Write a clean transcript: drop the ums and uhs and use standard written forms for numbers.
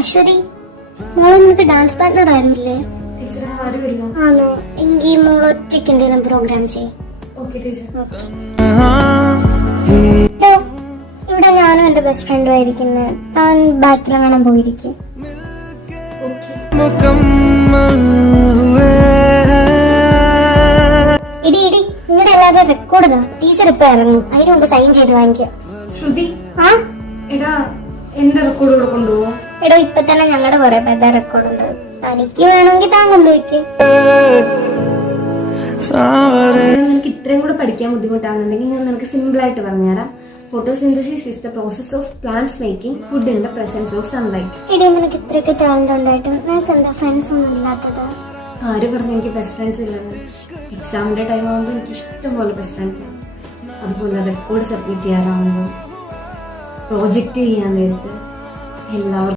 അശ്വതി, മോളെ നിനക്ക് dance partner ആരുമില്ലേ? ആണോ? എങ്കിൽ മോൾ ഒറ്റയ്ക്ക് എന്തെങ്കിലും പ്രോഗ്രാം ചെയ്യും. ഇവിടെ ഞാനും എന്റെ ബെസ്റ്റ് ഫ്രണ്ടും ആയിരിക്കുന്നത്. താൻ ബാക്കിലെങ്ങാനും പോയിരിക്കും. ഇടി ഇടി, നിങ്ങളുടെ എല്ലാവരുടെ റെക്കോർഡ് ടീച്ചർ ഇപ്പൊ ഇറങ്ങും. അതിന് മുമ്പ് സൈൻ ചെയ്ത് വാങ്ങിക്കാം. ശ്രുതി, എടാ എന്റെ റെക്കോർഡ് കൂടെ കൊണ്ടുപോവാ. എടോ, ഇപ്പൊ തന്നെ ഞങ്ങളുടെ കുറെ പേരുടെ റെക്കോർഡ് ഉണ്ട്. തനിക്ക് വേണമെങ്കിൽ താൻ കൊണ്ടുപോയിക്ക്. നിനക്ക് ഇത്രയും കൂടെ പഠിക്കാൻ ബുദ്ധിമുട്ടാണെന്നുണ്ടെങ്കിൽ ഞാൻ നിനക്ക് സിമ്പിൾ ആയിട്ട് പറഞ്ഞുതരാം. Photosynthesis is the process of plants making food in the presence of sunlight. എടീ, നിനക്ക് ഇത്രയൊക്കെ ടാലന്റ് ഉണ്ടായിട്ട് നിനക്ക് എന്താ ഫ്രണ്ട്സ് ഒന്നും ഇല്ലാത്തത്? ആര് പറഞ്ഞു എനിക്ക് ബെസ്റ്റ് ഫ്രണ്ട്സ് ഇല്ലെന്ന്? എക്സാമിന്റെ ടൈം ആകുമ്പോൾ എനിക്ക് ഇഷ്ടംപോലെ ബെസ്റ്റ് ഫ്രണ്ട്സ് ആണ്. അതുപോലെ റെക്കോർഡ് സബ്മിറ്റ് ചെയ്യാറാവുമ്പോൾ, പ്രോജക്റ്റ് ചെയ്യാൻ നേരത്ത് എല്ലാവർക്കും